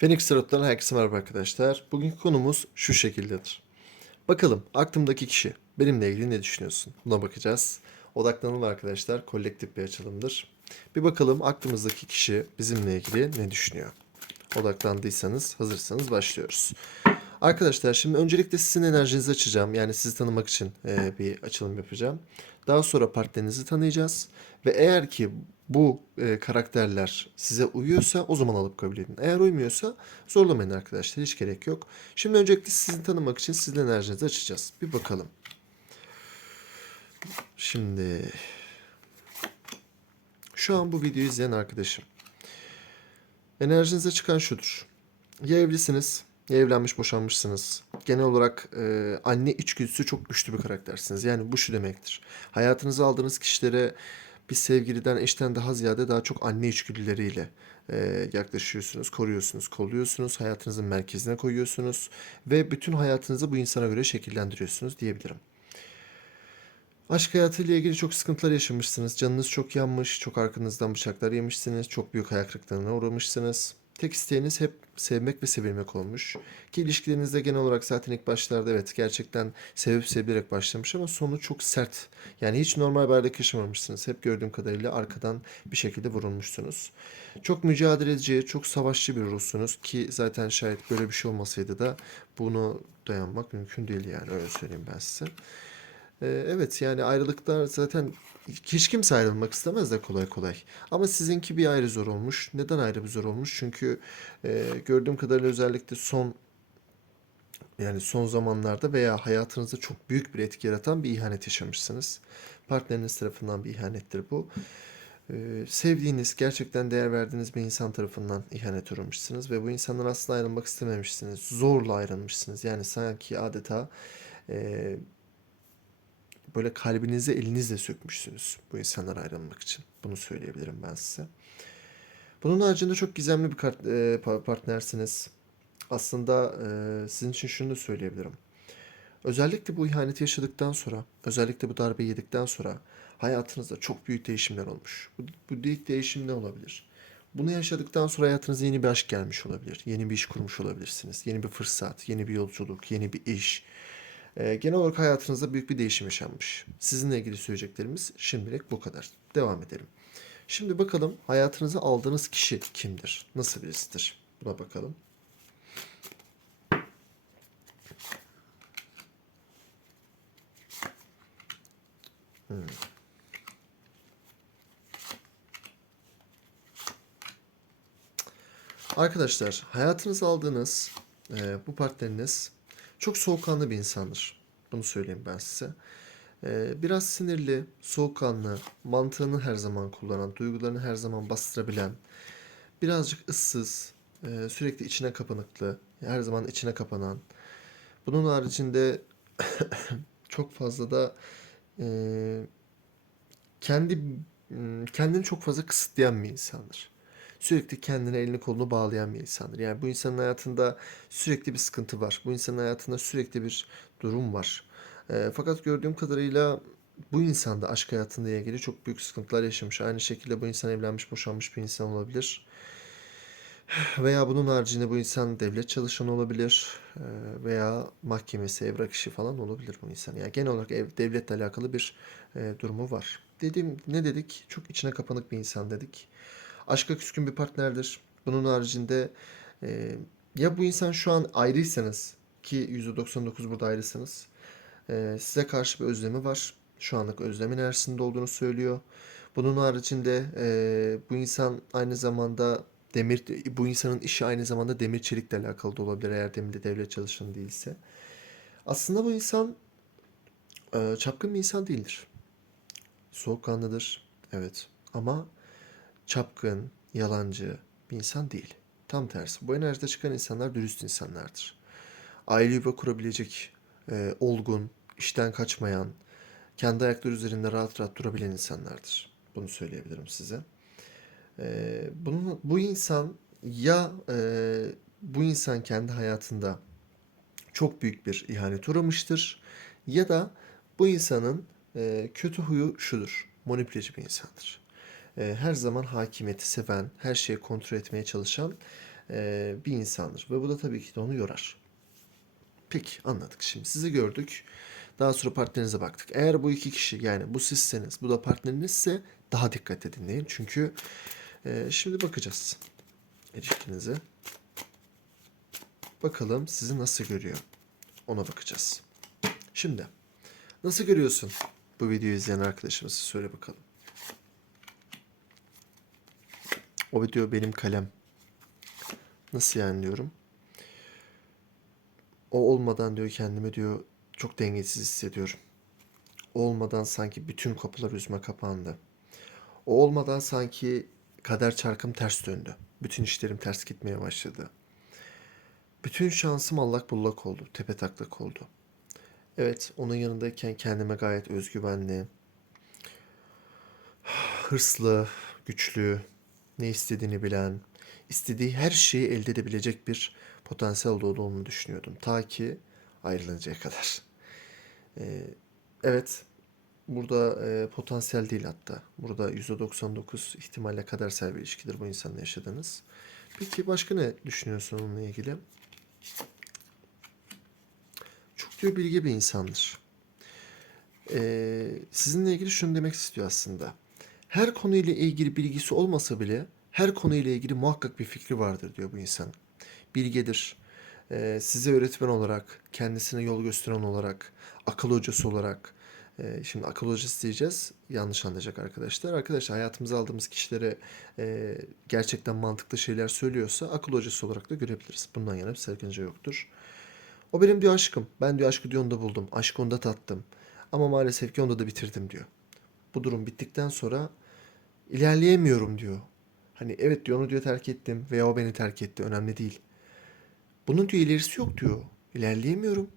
Phoenix Tarot'tan herkese merhaba arkadaşlar. Bugünkü konumuz şu şekildedir. Bakalım aklımdaki kişi benimle ilgili ne düşünüyorsun? Buna bakacağız. Odaklanalım arkadaşlar. Kolektif bir açılımdır. Bir bakalım aklımızdaki kişi bizimle ilgili ne düşünüyor? Odaklandıysanız, hazırsanız başlıyoruz. Arkadaşlar şimdi öncelikle sizin enerjinizi açacağım. Yani sizi tanımak için e, bir açılım yapacağım. Daha sonra partnerinizi tanıyacağız. Ve eğer ki bu e, karakterler size uyuyorsa o zaman alıp kabul edin. Eğer uymuyorsa zorlamayın arkadaşlar. Hiç gerek yok. Şimdi öncelikle sizi tanımak için sizin enerjinizi açacağız. Bir bakalım. Şimdi şu an bu videoyu izleyen arkadaşım. Enerjinize çıkan şudur. Ya evlisiniz evlenmiş boşanmışsınız. Genel olarak e, anne içgüdüsü çok güçlü bir karaktersiniz. Yani bu şu demektir. Hayatınıza aldığınız kişilere bir sevgiliden, eşten daha ziyade daha çok anne içgüdüleriyle e, yaklaşıyorsunuz, koruyorsunuz, kolluyorsunuz, hayatınızın merkezine koyuyorsunuz ve bütün hayatınızı bu insana göre şekillendiriyorsunuz diyebilirim. Aşk hayatıyla ilgili çok sıkıntılar yaşamışsınız. Canınız çok yanmış, çok arkanızdan bıçaklar yemişsiniz, çok büyük hayal kırıklarına uğramışsınız. Tek isteğiniz hep sevmek ve sevilmek olmuş. Ki ilişkilerinizde genel olarak zaten ilk başlarda evet gerçekten sevip sevilerek başlamış ama sonu çok sert. Yani hiç normal bir ayrılık yaşamamışsınız. Hep gördüğüm kadarıyla arkadan bir şekilde vurulmuşsunuz. Çok mücadeleci, çok savaşçı bir ruhsunuz ki zaten şayet böyle bir şey olmasaydı da bunu dayanmak mümkün değil yani öyle söyleyeyim ben size. Ee, Evet yani ayrılıklar zaten hiç kimse ayrılmak istemez de kolay kolay. Ama sizinki bir ayrı zor olmuş. Neden ayrı bir zor olmuş? Çünkü e, gördüğüm kadarıyla özellikle son yani son zamanlarda veya hayatınızda çok büyük bir etki yaratan bir ihanet yaşamışsınız. Partneriniz tarafından bir ihanettir bu. Ee, sevdiğiniz, gerçekten değer verdiğiniz bir insan tarafından ihanet uğramışsınız ve bu insandan aslında ayrılmak istememişsiniz. Zorla ayrılmışsınız. Yani sanki adeta e, böyle kalbinizi elinizle sökmüşsünüz bu insanlar ayrılmak için. Bunu söyleyebilirim ben size. Bunun haricinde çok gizemli bir e, pa- partnersiniz. Aslında e, sizin için şunu da söyleyebilirim. Özellikle bu ihaneti yaşadıktan sonra, özellikle bu darbeyi yedikten sonra hayatınızda çok büyük değişimler olmuş. Bu, bu büyük değişim ne olabilir? Bunu yaşadıktan sonra hayatınıza yeni bir aşk gelmiş olabilir. Yeni bir iş kurmuş olabilirsiniz. Yeni bir fırsat, yeni bir yolculuk, yeni bir iş. Ee, genel olarak hayatınızda büyük bir değişim yaşanmış. Sizinle ilgili söyleyeceklerimiz şimdilik bu kadar. Devam edelim. Şimdi bakalım hayatınıza aldığınız kişi kimdir? Nasıl birisidir? Buna bakalım. Hmm. Arkadaşlar hayatınıza aldığınız e, bu partneriniz çok soğukkanlı bir insandır. Bunu söyleyeyim ben size. E, biraz sinirli, soğukkanlı, mantığını her zaman kullanan, duygularını her zaman bastırabilen, birazcık ıssız, e, sürekli içine kapanıklı, her zaman içine kapanan. Bunun haricinde çok fazla da e, kendi m, kendini çok fazla kısıtlayan bir insandır. Sürekli kendine elini kolunu bağlayan bir insandır. Yani bu insanın hayatında sürekli bir sıkıntı var. Bu insanın hayatında sürekli bir durum var. Eee, fakat gördüğüm kadarıyla bu insan da aşk hayatında ilgili çok büyük sıkıntılar yaşamış. Aynı şekilde bu insan evlenmiş, boşanmış bir insan olabilir. Veya bunun haricinde bu insan devlet çalışanı olabilir. Eee, veya mahkemesi, evrak işi falan olabilir bu insan. Yani genel olarak ev, devletle alakalı bir eee, durumu var. Dediğim ne dedik? Çok içine kapanık bir insan dedik. Aşka küskün bir partnerdir. Bunun haricinde e, ya bu insan şu an ayrıysanız ki %99 burada ayrıysanız e, size karşı bir özlemi var. Şu anlık özlem enerjisinde olduğunu söylüyor. Bunun haricinde e, bu insan aynı zamanda demir bu insanın işi aynı zamanda demir çelikle alakalı da olabilir eğer demirde devlet çalışanı değilse. Aslında bu insan e, çapkın bir insan değildir. Soğukkanlıdır. Evet. Ama çapkın, yalancı bir insan değil. Tam tersi. Bu enerjide çıkan insanlar dürüst insanlardır. Aile yuva kurabilecek, e, olgun, işten kaçmayan, kendi ayakları üzerinde rahat rahat durabilen insanlardır. Bunu söyleyebilirim size. E, bunun, bu insan ya e, bu insan kendi hayatında çok büyük bir ihanet uğramıştır ya da bu insanın e, kötü huyu şudur. Manipüleci bir insandır. E, her zaman hakimiyeti seven, her şeyi kontrol etmeye çalışan e, bir insandır. Ve bu da tabii ki de onu yorar. Peki anladık şimdi. Sizi gördük. Daha sonra partnerinize baktık. Eğer bu iki kişi yani bu sizseniz bu da partnerinizse daha dikkat edin deyin. Çünkü e, şimdi bakacağız ilişkinize. Bakalım sizi nasıl görüyor. Ona bakacağız. Şimdi nasıl görüyorsun bu videoyu izleyen arkadaşımız söyle bakalım. O video benim kalem. Nasıl yani diyorum. O olmadan diyor kendimi diyor çok dengesiz hissediyorum. O olmadan sanki bütün kapılar yüzüme kapandı. O olmadan sanki kader çarkım ters döndü. Bütün işlerim ters gitmeye başladı. Bütün şansım allak bullak oldu. Tepe taklak oldu. Evet, onun yanındayken kendime gayet özgüvenli, hırslı, güçlü, ne istediğini bilen, istediği her şeyi elde edebilecek bir potansiyel olduğunu düşünüyordum. Ta ki ayrılıncaya kadar. Ee, evet, burada e, potansiyel değil hatta. Burada %99 ihtimalle kadersel bir ilişkidir bu insanla yaşadığınız. Peki başka ne düşünüyorsun onunla ilgili? Çok diyor bilgi bir insandır. Ee, sizinle ilgili şunu demek istiyor aslında. Her konuyla ilgili bilgisi olmasa bile her konuyla ilgili muhakkak bir fikri vardır diyor bu insan. Bilgedir. Ee, size öğretmen olarak, kendisine yol gösteren olarak, akıl hocası olarak. Ee, şimdi akıl hocası diyeceğiz. Yanlış anlayacak arkadaşlar. Arkadaşlar hayatımıza aldığımız kişilere e, gerçekten mantıklı şeyler söylüyorsa akıl hocası olarak da görebiliriz. Bundan yana bir sakınca yoktur. O benim diyor aşkım. Ben diyor aşkı diyor onda buldum. Aşkı onda tattım. Ama maalesef ki onda da bitirdim diyor. Bu durum bittikten sonra ilerleyemiyorum diyor. Hani evet diyor onu diyor terk ettim veya o beni terk etti. Önemli değil. Bunun diyor ilerisi yok diyor. İlerleyemiyorum.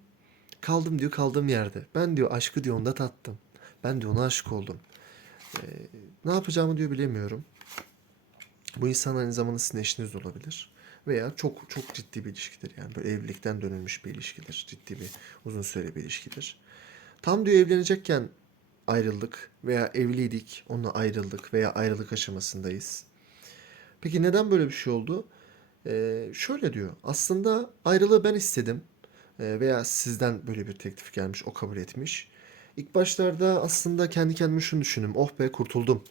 Kaldım diyor kaldığım yerde. Ben diyor aşkı diyor onda tattım. Ben diyor ona aşık oldum. Ee, ne yapacağımı diyor bilemiyorum. Bu insan aynı zamanda sizin eşiniz olabilir. Veya çok çok ciddi bir ilişkidir. Yani böyle evlilikten dönülmüş bir ilişkidir. Ciddi bir uzun süreli bir ilişkidir. Tam diyor evlenecekken ayrıldık veya evliydik onunla ayrıldık veya ayrılık aşamasındayız. Peki neden böyle bir şey oldu? Ee, şöyle diyor. Aslında ayrılığı ben istedim. Ee, veya sizden böyle bir teklif gelmiş. O kabul etmiş. İlk başlarda aslında kendi kendime şunu düşündüm. Oh be kurtuldum.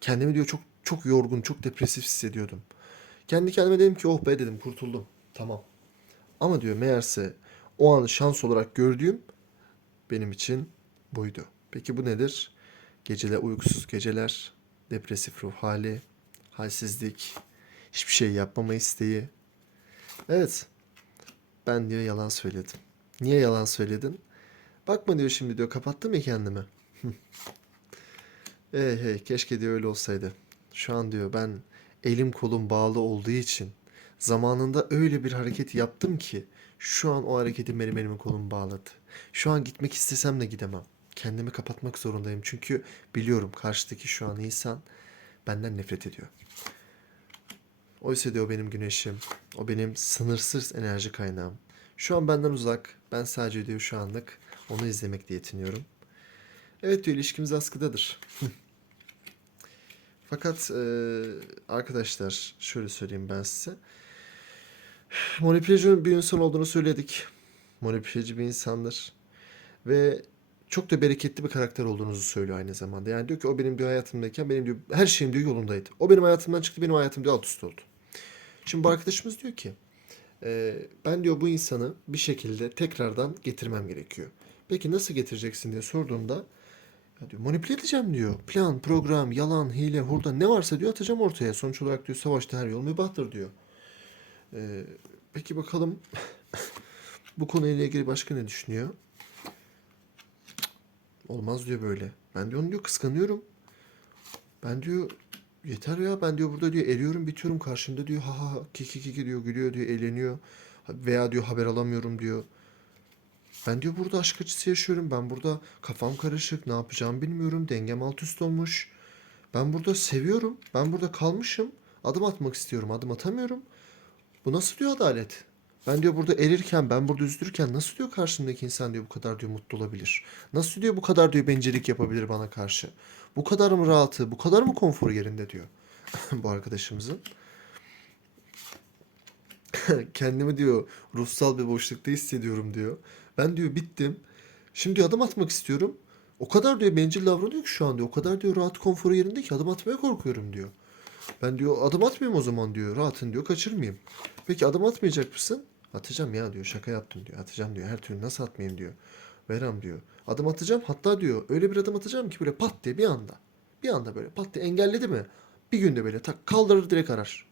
Kendimi diyor çok çok yorgun, çok depresif hissediyordum. Kendi kendime dedim ki oh be dedim kurtuldum. Tamam. Ama diyor meğerse o anı şans olarak gördüğüm benim için buydu. Peki bu nedir? Geceler uykusuz geceler, depresif ruh hali, halsizlik, hiçbir şey yapmama isteği. Evet. Ben diyor yalan söyledim. Niye yalan söyledin? Bakma diyor şimdi diyor kapattım ya kendimi. Hey hey keşke diyor öyle olsaydı. Şu an diyor ben elim kolum bağlı olduğu için zamanında öyle bir hareket yaptım ki şu an o hareketim benim elimi kolumu bağladı. Şu an gitmek istesem de gidemem. Kendimi kapatmak zorundayım çünkü biliyorum karşıdaki şu an insan benden nefret ediyor. Oysa diyor benim güneşim, o benim sınırsız enerji kaynağım. Şu an benden uzak, ben sadece diyor şu anlık onu izlemekle yetiniyorum. Evet diyor ilişkimiz askıdadır. Fakat e, arkadaşlar şöyle söyleyeyim ben size. Manipüleci bir insan olduğunu söyledik. Manipüleci bir insandır. Ve çok da bereketli bir karakter olduğunuzu söylüyor aynı zamanda. Yani diyor ki o benim diyor hayatımdayken benim diyor her şeyim diyor yolundaydı. O benim hayatımdan çıktı benim hayatım diyor alt üst oldu. Şimdi bu arkadaşımız diyor ki e, ben diyor bu insanı bir şekilde tekrardan getirmem gerekiyor. Peki nasıl getireceksin diye sorduğunda ya diyor, manipüle edeceğim diyor. Plan, program, yalan, hile, hurda ne varsa diyor atacağım ortaya. Sonuç olarak diyor savaşta her yol mübahtır diyor. Ee, peki bakalım bu konuyla ilgili başka ne düşünüyor? Olmaz diyor böyle. Ben diyor onu diyor kıskanıyorum. Ben diyor yeter ya ben diyor burada diyor eriyorum bitiyorum karşımda diyor ha ha kiki kiki diyor gülüyor diyor eğleniyor. Veya diyor haber alamıyorum diyor. Ben diyor burada aşk acısı yaşıyorum. Ben burada kafam karışık. Ne yapacağımı bilmiyorum. Dengem alt üst olmuş. Ben burada seviyorum. Ben burada kalmışım. Adım atmak istiyorum. Adım atamıyorum. Bu nasıl diyor adalet? Ben diyor burada erirken, ben burada üzülürken nasıl diyor karşımdaki insan diyor bu kadar diyor mutlu olabilir? Nasıl diyor bu kadar diyor bencillik yapabilir bana karşı? Bu kadar mı rahatı, bu kadar mı konfor yerinde diyor bu arkadaşımızın. kendimi diyor ruhsal bir boşlukta hissediyorum diyor. Ben diyor bittim. Şimdi diyor adım atmak istiyorum. O kadar diyor bencil davranıyor ki şu an diyor. O kadar diyor rahat konforu yerinde ki adım atmaya korkuyorum diyor. Ben diyor adım atmayayım o zaman diyor. Rahatın diyor kaçırmayayım. Peki adım atmayacak mısın? Atacağım ya diyor. Şaka yaptım diyor. Atacağım diyor. Her türlü nasıl atmayayım diyor. Verem diyor. Adım atacağım. Hatta diyor öyle bir adım atacağım ki böyle pat diye bir anda. Bir anda böyle pat diye engelledi mi? Bir günde böyle tak kaldırır direkt arar.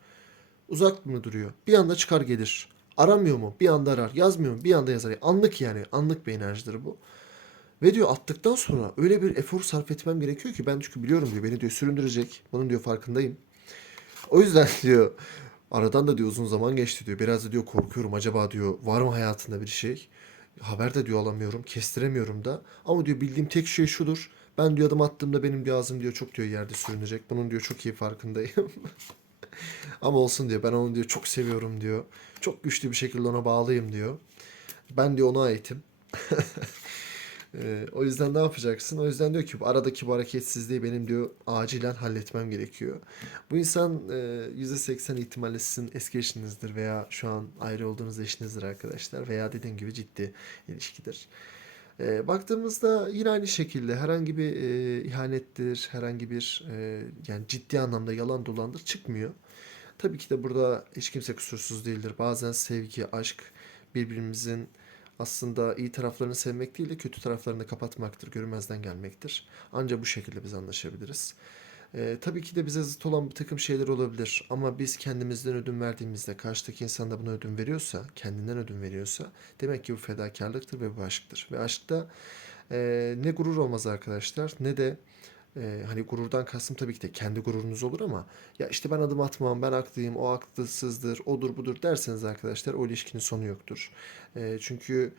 Uzak mı duruyor? Bir anda çıkar gelir. Aramıyor mu? Bir anda arar. Yazmıyor mu? Bir anda yazar. Anlık yani. Anlık bir enerjidir bu. Ve diyor attıktan sonra öyle bir efor sarf etmem gerekiyor ki ben çünkü biliyorum diyor beni diyor süründürecek. Bunun diyor farkındayım. O yüzden diyor aradan da diyor uzun zaman geçti diyor. Biraz da diyor korkuyorum acaba diyor var mı hayatında bir şey? Haber de diyor alamıyorum. Kestiremiyorum da. Ama diyor bildiğim tek şey şudur. Ben diyor adım attığımda benim diyor ağzım diyor çok diyor yerde sürünecek. Bunun diyor çok iyi farkındayım. Ama olsun diyor. Ben onu diyor çok seviyorum diyor. Çok güçlü bir şekilde ona bağlıyım diyor. Ben diyor ona aitim. Ee, o yüzden ne yapacaksın? O yüzden diyor ki bu aradaki bu hareketsizliği benim diyor acilen halletmem gerekiyor. Bu insan e, %80 ihtimalle sizin eski eşinizdir veya şu an ayrı olduğunuz eşinizdir arkadaşlar. Veya dediğim gibi ciddi ilişkidir. E, baktığımızda yine aynı şekilde herhangi bir e, ihanettir, herhangi bir e, yani ciddi anlamda yalan dolandır çıkmıyor. Tabii ki de burada hiç kimse kusursuz değildir. Bazen sevgi, aşk birbirimizin aslında iyi taraflarını sevmek değil de kötü taraflarını kapatmaktır, görünmezden gelmektir. Ancak bu şekilde biz anlaşabiliriz. Ee, tabii ki de bize zıt olan bir takım şeyler olabilir ama biz kendimizden ödün verdiğimizde karşıdaki insan da buna ödün veriyorsa, kendinden ödün veriyorsa demek ki bu fedakarlıktır ve bu aşktır. Ve aşkta e, ne gurur olmaz arkadaşlar ne de e, hani gururdan kastım tabii ki de kendi gururunuz olur ama ya işte ben adım atmam, ben haklıyım, o haklısızdır, odur budur derseniz arkadaşlar o ilişkinin sonu yoktur. E, çünkü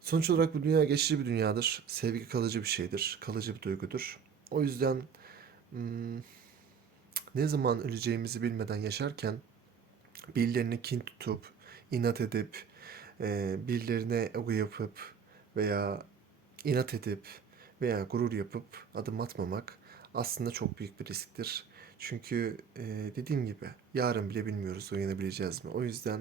sonuç olarak bu dünya geçici bir dünyadır. Sevgi kalıcı bir şeydir, kalıcı bir duygudur. O yüzden hmm, ne zaman öleceğimizi bilmeden yaşarken birilerine kin tutup, inat edip, e, birilerine ego yapıp veya inat edip veya gurur yapıp adım atmamak aslında çok büyük bir risktir. Çünkü e, dediğim gibi yarın bile bilmiyoruz uyanabileceğiz mi. O yüzden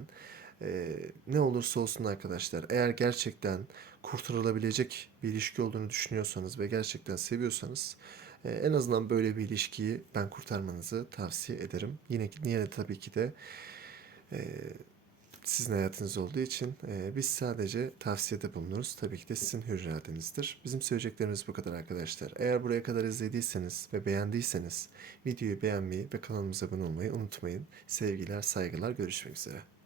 e, ne olursa olsun arkadaşlar eğer gerçekten kurtarılabilecek bir ilişki olduğunu düşünüyorsanız ve gerçekten seviyorsanız e, en azından böyle bir ilişkiyi ben kurtarmanızı tavsiye ederim. Yine yine tabii ki de e, sizin hayatınız olduğu için e, biz sadece tavsiyede bulunuruz. Tabii ki de sizin hür iradenizdir. Bizim söyleyeceklerimiz bu kadar arkadaşlar. Eğer buraya kadar izlediyseniz ve beğendiyseniz videoyu beğenmeyi ve kanalımıza abone olmayı unutmayın. Sevgiler, saygılar, görüşmek üzere.